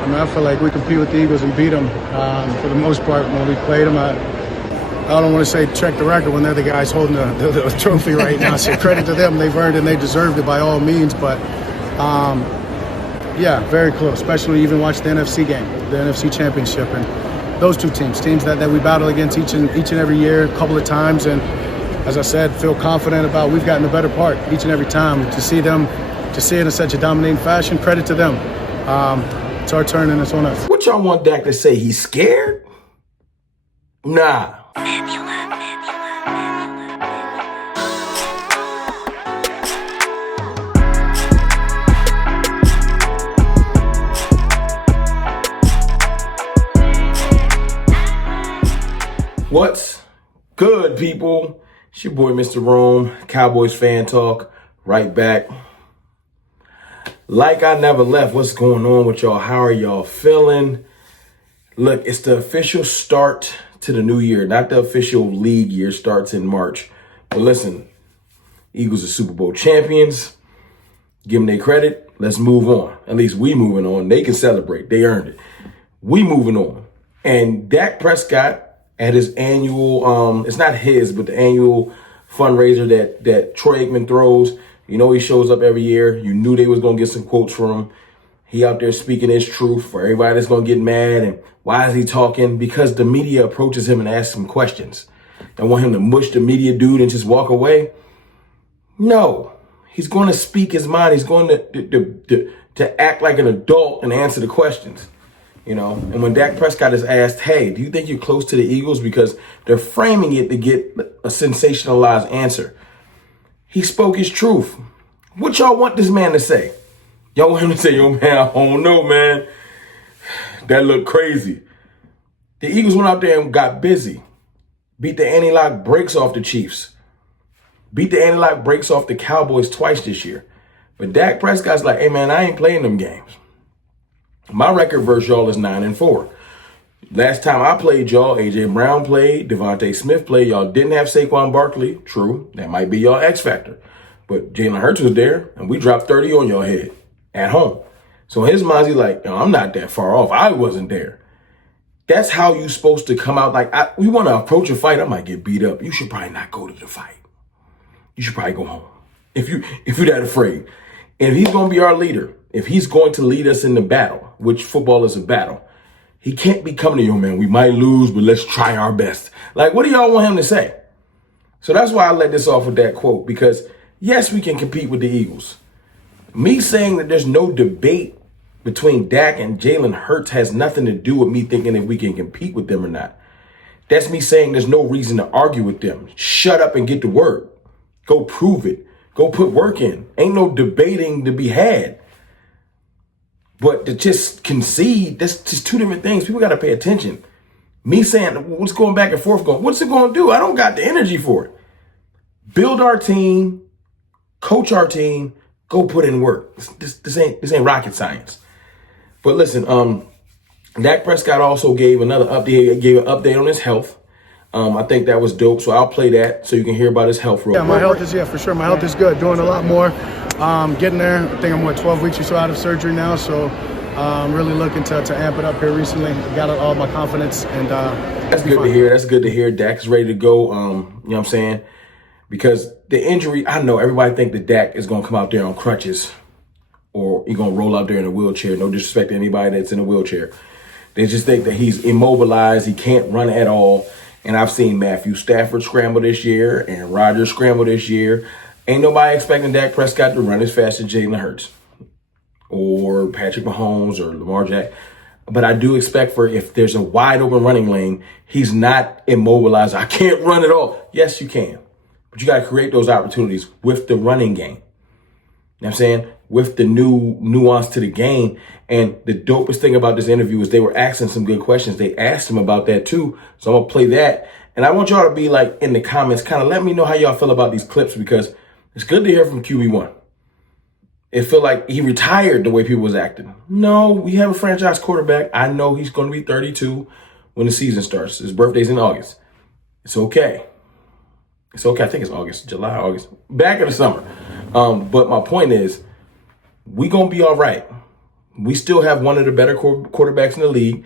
I mean, I feel like we compete with the Eagles and beat them for the most part when we played them. I don't want to say check the record when they're the guys holding the trophy right now. So credit to them. They've earned it and they deserved it by all means. But, yeah, very close, especially when you even watch the NFC game, the NFC Championship. And those two teams that we battle against each and every year a couple of times. And as I said, feel confident about we've gotten the better part each and every time. To see it in such a dominating fashion, credit to them. It's our turn and it's on us. What y'all want Dak to say? He's scared? Nah. What's good, people? It's your boy, Mr. Rome, Cowboys fan talk, right back. Like I never left, what's going on with y'all? How are y'all feeling? Look, it's the official start to the new year, not the official league year starts in March. But listen, Eagles are Super Bowl champions. Give them their credit. Let's move on. At least we moving on. They can celebrate. They earned it. We moving on. And Dak Prescott at his annual, it's not his, but the annual fundraiser that Troy Aikman throws. You know he shows up every year. You knew they was going to get some quotes from him. He out there speaking his truth for everybody that's going to get mad. And why is he talking? Because the media approaches him and asks him questions. They want him to mush the media dude and just walk away. No, he's going to speak his mind. He's going to act like an adult and answer the questions. You know, and when Dak Prescott is asked, hey, do you think you're close to the Eagles? Because they're framing it to get a sensationalized answer. He spoke his truth. What y'all want this man to say? Y'all want him to say, yo, man, I don't know, man. That looked crazy. The Eagles went out there and got busy. Beat the anti-lock breaks off the Chiefs. Beat the anti-lock breaks off the Cowboys twice this year. But Dak Prescott's like, hey, man, I ain't playing them games. My record versus y'all is 9-4. Last time I played y'all, A.J. Brown played, Devontae Smith played. Y'all didn't have Saquon Barkley. True, that might be y'all X factor. But Jalen Hurts was there, and we dropped 30 on your head at home. So in his mind, he's like, no, I'm not that far off. I wasn't there. That's how you supposed to come out. Like, we want to approach a fight. I might get beat up. You should probably not go to the fight. You should probably go home if you're that afraid. And if he's going to be our leader, if he's going to lead us in the battle, which football is a battle, he can't be coming to you, man, we might lose, but let's try our best. Like, what do y'all want him to say? So that's why I let this off with that quote, because yes, we can compete with the Eagles. Me saying that there's no debate between Dak and Jalen Hurts has nothing to do with me thinking if we can compete with them or not. That's me saying there's no reason to argue with them. Shut up and get to work. Go prove it. Go put work in. Ain't no debating to be had. But to just concede, that's just two different things. People got to pay attention. Me saying, what's going back and forth going, what's it going to do? I don't got the energy for it. Build our team, coach our team, go put in work. This ain't rocket science. But listen, Dak Prescott also gave another update. He gave an update on his health. I think that was dope. So I'll play that so you can hear about his health real quick. Yeah, my health is, for sure. My health is good. Doing a lot more. Getting there. I think I'm 12 weeks or so out of surgery now. So I'm really looking to amp it up here recently. Got all my confidence. And that's good to hear. That's good to hear. Dak is ready to go. You know what I'm saying? Because the injury, I know everybody think that Dak is going to come out there on crutches or he's going to roll out there in a wheelchair. No disrespect to anybody that's in a wheelchair. They just think that he's immobilized. He can't run at all. And I've seen Matthew Stafford scramble this year and Rodgers scramble this year. Ain't nobody expecting Dak Prescott to run as fast as Jalen Hurts or Patrick Mahomes or Lamar Jackson. But I do expect for if there's a wide open running lane, he's not immobilized. I can't run at all. Yes, you can. But you got to create those opportunities with the running game. You know what I'm saying? With the new nuance to the game. And the dopest thing about this interview is they were asking some good questions. They asked him about that too. So I'm going to play that. And I want y'all to be like in the comments, kind of let me know how y'all feel about these clips because it's good to hear from QB1. It felt like he retired the way people was acting. No, we have a franchise quarterback. I know he's going to be 32 when the season starts. His birthday's in August. It's okay. It's okay. I think it's August, July, August. Back in the summer. But my point is, we going to be all right. We still have one of the better quarterbacks in the league.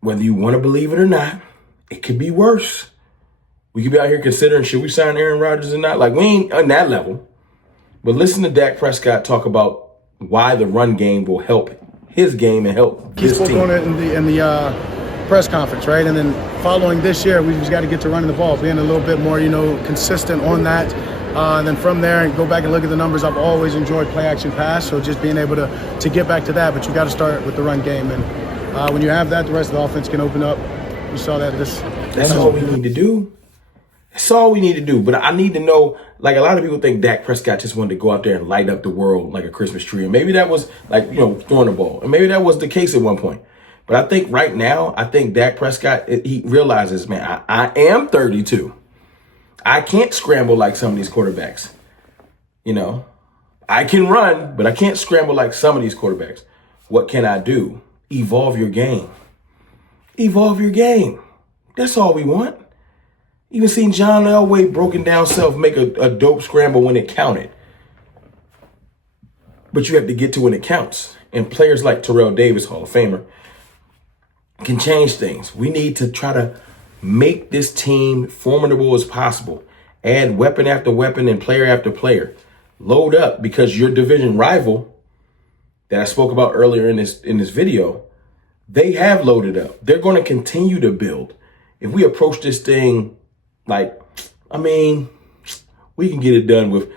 Whether you want to believe it or not, it could be worse. We could be out here considering, should we sign Aaron Rodgers or not? Like, we ain't on that level. But listen to Dak Prescott talk about why the run game will help his game and help He his spoke team. on it in the press conference, right? And then following this year, we just got to get to running the ball, being a little bit more, consistent on that. And then from there, and go back and look at the numbers. I've always enjoyed play action pass, so just being able to get back to that. But you got to start with the run game, and when you have that, the rest of the offense can open up. We saw that That's all we need to do. That's all we need to do. But I need to know, like, a lot of people think Dak Prescott just wanted to go out there and light up the world like a Christmas tree. And maybe that was like, throwing the ball. And maybe that was the case at one point. But I think right now, Dak Prescott, he realizes, man, I am 32. I can't scramble like some of these quarterbacks. I can run, but I can't scramble like some of these quarterbacks. What can I do? Evolve your game. Evolve your game. That's all we want. Even seen John Elway broken down self make a dope scramble when it counted. But you have to get to when it counts. And players like Terrell Davis, Hall of Famer, can change things. We need to try to make this team formidable as possible. Add weapon after weapon and player after player. Load up, because your division rival that I spoke about earlier in this video, they have loaded up. They're going to continue to build. If we approach this thing we can get it done with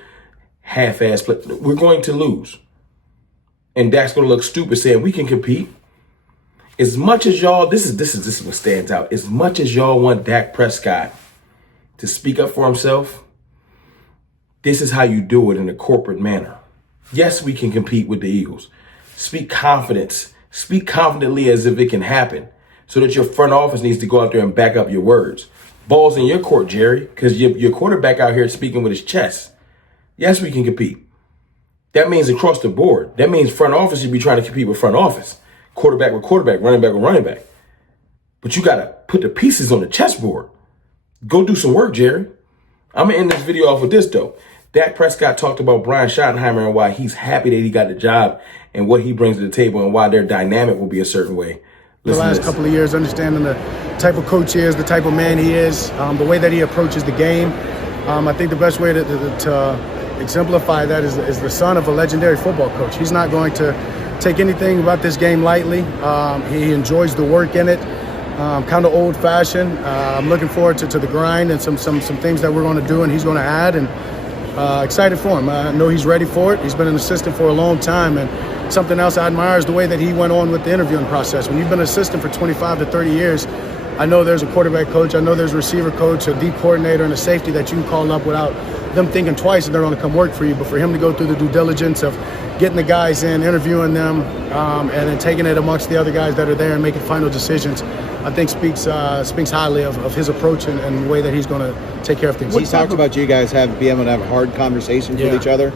half-ass play. We're going to lose. And Dak's going to look stupid saying we can compete. As much as y'all, this is what stands out. As much as y'all want Dak Prescott to speak up for himself, this is how you do it in a corporate manner. Yes, we can compete with the Eagles. Speak confidence. Speak confidently as if it can happen, so that your front office needs to go out there and back up your words. Ball's in your court, Jerry, because your quarterback out here speaking with his chest. Yes, we can compete. That means across the board. That means front office should be trying to compete with front office. Quarterback with quarterback, running back with running back. But you got to put the pieces on the chessboard. Go do some work, Jerry. I'm going to end this video off with this, though. Dak Prescott talked about Brian Schottenheimer and why he's happy that he got the job and what he brings to the table and why their dynamic will be a certain way. The last couple of years, understanding the type of coach he is, the type of man he is, the way that he approaches the game. I think the best way to exemplify that is the son of a legendary football coach. He's not going to take anything about this game lightly. He enjoys the work in it. Kind of old-fashioned. I'm looking forward to the grind and some things that we're going to do and he's going to add, and excited for him. I know he's ready for it. He's been an assistant for a long time, and something else I admire is the way that he went on with the interviewing process. When you've been an assistant for 25 to 30 years, I know there's a quarterback coach, I know there's a receiver coach, a D coordinator, and a safety that you can call up without them thinking twice and they're going to come work for you. But for him to go through the due diligence of getting the guys in, interviewing them, and then taking it amongst the other guys that are there and making final decisions, I think speaks highly of his approach and the way that he's going to take care of things. He talked about you guys being able to have hard conversations with each other.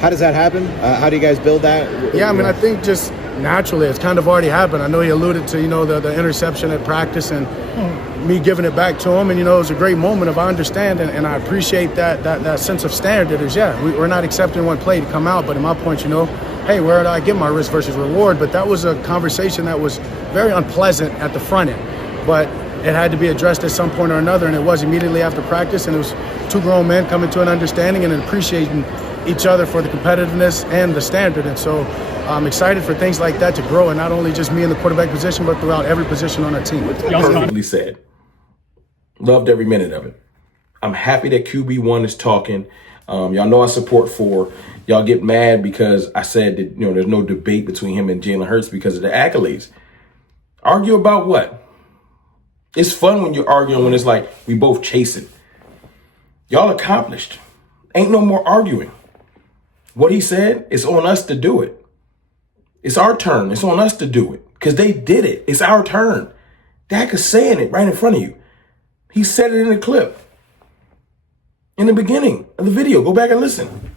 How does that happen? How do you guys build that? Yeah, I think just naturally it's kind of already happened. I know he alluded to, the interception at practice and me giving it back to him. And, it was a great moment of I understand and I appreciate that sense of standard. Is, we're not accepting one play to come out. But in my point, hey, where do I get my risk versus reward? But that was a conversation that was very unpleasant at the front end. But it had to be addressed at some point or another. And it was immediately after practice. And it was two grown men coming to an understanding and appreciating each other for the competitiveness and the standard. And so I'm excited for things like that to grow, and not only just me in the quarterback position, but throughout every position on our team. Perfectly said. Loved every minute of it. I'm happy that QB1 is talking. Y'all know I support 4. Y'all get mad because I said that, there's no debate between him and Jalen Hurts because of the accolades. Argue about what? It's fun when you're arguing when it's like we both chasing. Y'all accomplished. Ain't no more arguing. What he said, it's on us to do it. It's our turn. It's on us to do it because they did it. It's our turn. Dak is saying it right in front of you. He said it in the clip. In the beginning of the video, go back and listen.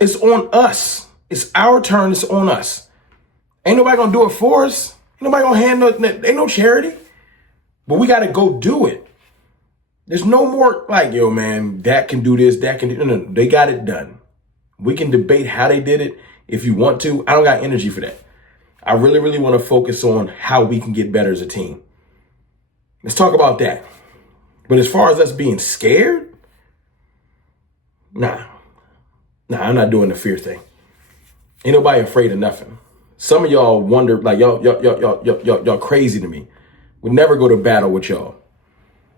It's on us. It's our turn. It's on us. Ain't nobody going to do it for us. Ain't nobody going to hand nothing. Ain't no charity. But we got to go do it. There's no more like, man, Dak can do this, Dak can do. No. They got it done. We can debate how they did it. if you want to. I don't got energy for that. I really, really want to focus on how we can get better as a team. Let's talk about that. But as far as us being scared, nah, I'm not doing the fear thing. Ain't nobody afraid of nothing. Some of y'all wonder, like y'all crazy to me. Would never go to battle with y'all.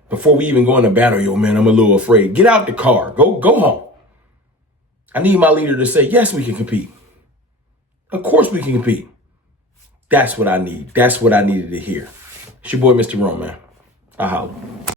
Before we even go into battle, yo, man, I'm a little afraid. Get out the car. Go home. I need my leader to say, yes, we can compete. Of course we can compete. That's what I need. That's what I needed to hear. It's your boy, Mr. Rome, man. I holla.